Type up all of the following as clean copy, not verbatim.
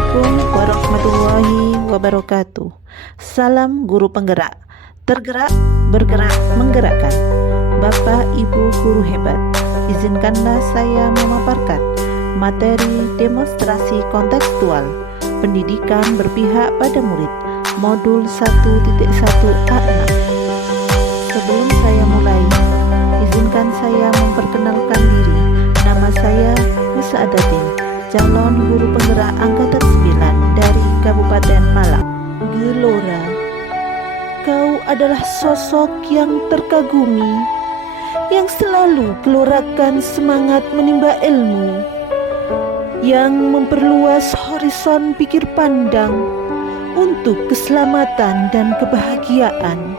Assalamualaikum warahmatullahi wabarakatuh. Salam guru penggerak, tergerak, bergerak, menggerakkan. Bapak Ibu guru hebat, izinkanlah saya memaparkan materi demonstrasi kontekstual pendidikan berpihak pada murid modul 1.1 A6. Sebelum saya mulai, izinkan saya memperkenalkan diri. Nama saya Musa Adatin, calon guru penggerak angkatan 9 dari Kabupaten Malang. Gelora, kau adalah sosok yang terkagumi, yang selalu gelorakan semangat menimba ilmu, yang memperluas horizon pikir pandang untuk keselamatan dan kebahagiaan.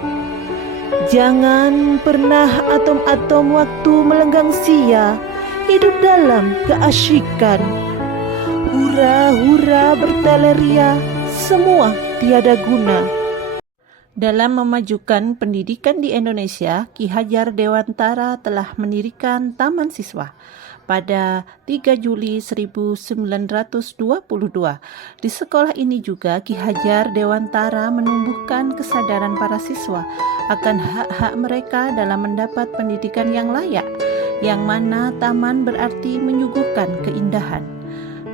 Jangan pernah atom-atom waktu melenggang sia hidup dalam keasyikan. Hura-hura berteleria, semua tiada guna. Dalam memajukan pendidikan di Indonesia, Ki Hajar Dewantara telah mendirikan Taman Siswa pada 3 Juli 1922. Di sekolah ini juga Ki Hajar Dewantara menumbuhkan kesadaran para siswa akan hak-hak mereka dalam mendapat pendidikan yang layak, yang mana taman berarti menyuguhkan keindahan.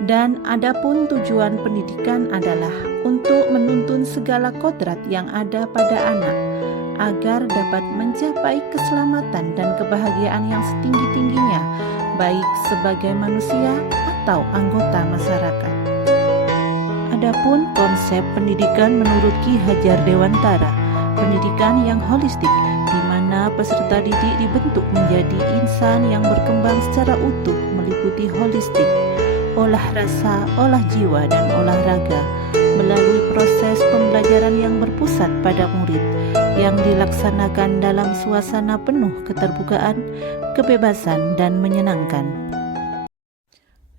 Dan adapun tujuan pendidikan adalah untuk menuntun segala kodrat yang ada pada anak agar dapat mencapai keselamatan dan kebahagiaan yang setinggi-tingginya, baik sebagai manusia atau anggota masyarakat. Adapun konsep pendidikan menurut Ki Hajar Dewantara, pendidikan yang holistik, di mana peserta didik dibentuk menjadi insan yang berkembang secara utuh, meliputi holistik, olah rasa, olah jiwa, dan olahraga melalui proses pembelajaran yang berpusat pada murid yang dilaksanakan dalam suasana penuh keterbukaan, kebebasan, dan menyenangkan.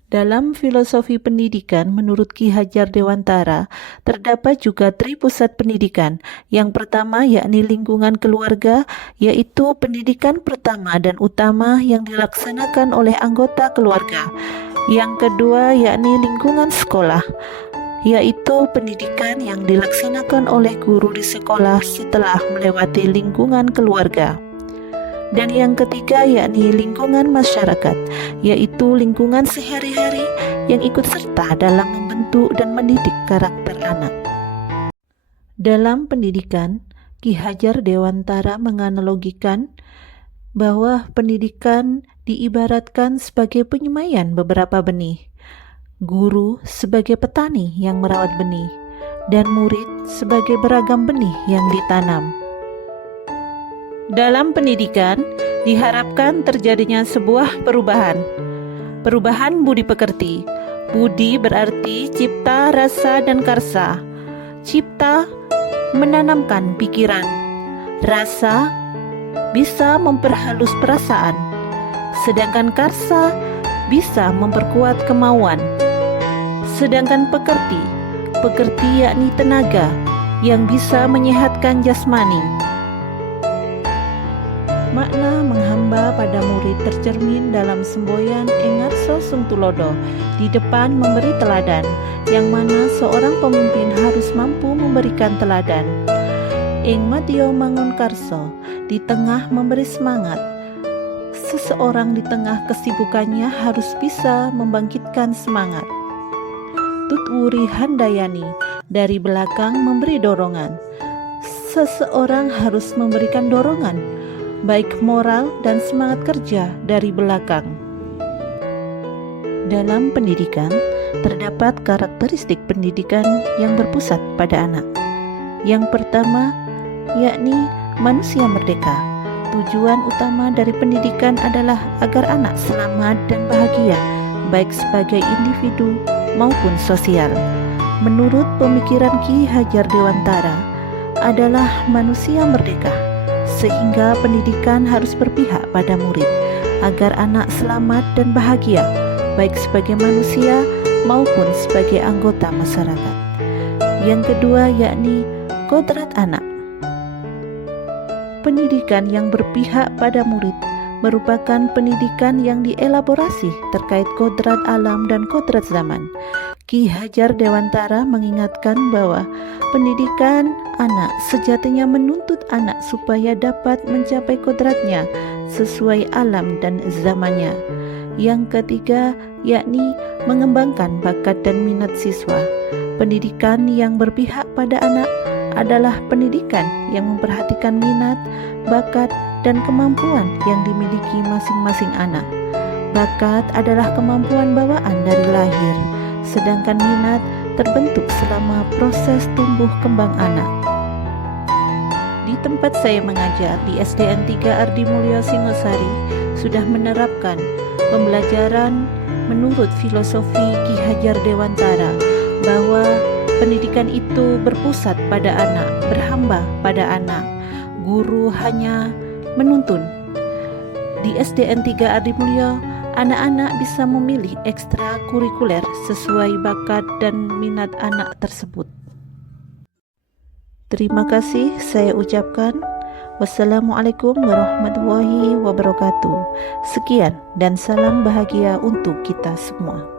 Dalam filosofi pendidikan menurut Ki Hajar Dewantara terdapat juga tripusat pendidikan. Yang pertama yakni lingkungan keluarga, yaitu pendidikan pertama dan utama yang dilaksanakan oleh anggota keluarga. Yang kedua yakni lingkungan sekolah, yaitu pendidikan yang dilaksanakan oleh guru di sekolah setelah melewati lingkungan keluarga. Dan yang ketiga yakni lingkungan masyarakat, yaitu lingkungan sehari-hari yang ikut serta dalam membentuk dan mendidik karakter anak. Dalam pendidikan, Ki Hajar Dewantara menganalogikan bahwa pendidikan diibaratkan sebagai penyemaian beberapa benih, guru sebagai petani yang merawat benih, dan murid sebagai beragam benih yang ditanam. Dalam pendidikan, diharapkan terjadinya sebuah perubahan budi pekerti. Budi berarti cipta, rasa, dan karsa. Cipta menanamkan pikiran. Rasa bisa memperhalus perasaan. Sedangkan karsa bisa memperkuat kemauan. Sedangkan pekerti yakni tenaga yang bisa menyehatkan jasmani. Makna menghamba pada murid tercermin dalam semboyan Engarso Sungtulodo, di depan memberi teladan, yang mana seorang pemimpin harus mampu memberikan teladan. Ing Matio Mangun Karso, di tengah memberi semangat. Seseorang di tengah kesibukannya harus bisa membangkitkan semangat. Tutwuri Handayani, dari belakang memberi dorongan. Seseorang harus memberikan dorongan, baik moral dan semangat kerja dari belakang. Dalam pendidikan, terdapat karakteristik pendidikan yang berpusat pada anak. Yang pertama, yakni manusia merdeka. Tujuan utama dari pendidikan adalah agar anak selamat dan bahagia, baik sebagai individu maupun sosial. Menurut pemikiran Ki Hajar Dewantara, adalah manusia merdeka, sehingga pendidikan harus berpihak pada murid, agar anak selamat dan bahagia, baik sebagai manusia maupun sebagai anggota masyarakat. Yang kedua yakni kodrat anak. Pendidikan yang berpihak pada murid merupakan pendidikan yang dielaborasi terkait kodrat alam dan kodrat zaman. Ki Hajar Dewantara mengingatkan bahwa pendidikan anak sejatinya menuntut anak supaya dapat mencapai kodratnya sesuai alam dan zamannya. Yang ketiga, yakni mengembangkan bakat dan minat siswa. Pendidikan yang berpihak pada anak adalah pendidikan yang memperhatikan minat, bakat, dan kemampuan yang dimiliki masing-masing anak. Bakat adalah kemampuan bawaan dari lahir, sedangkan minat terbentuk selama proses tumbuh kembang anak. Di tempat saya mengajar di SDN 3 Ardi Mulyo Singosari sudah menerapkan pembelajaran menurut filosofi Ki Hajar Dewantara bahwa pendidikan itu berpusat pada anak, berhamba pada anak. Guru hanya menuntun. Di SDN 3 Ardi Mulyo, anak-anak bisa memilih ekstrakurikuler sesuai bakat dan minat anak tersebut. Terima kasih saya ucapkan. Wassalamualaikum warahmatullahi wabarakatuh. Sekian dan salam bahagia untuk kita semua.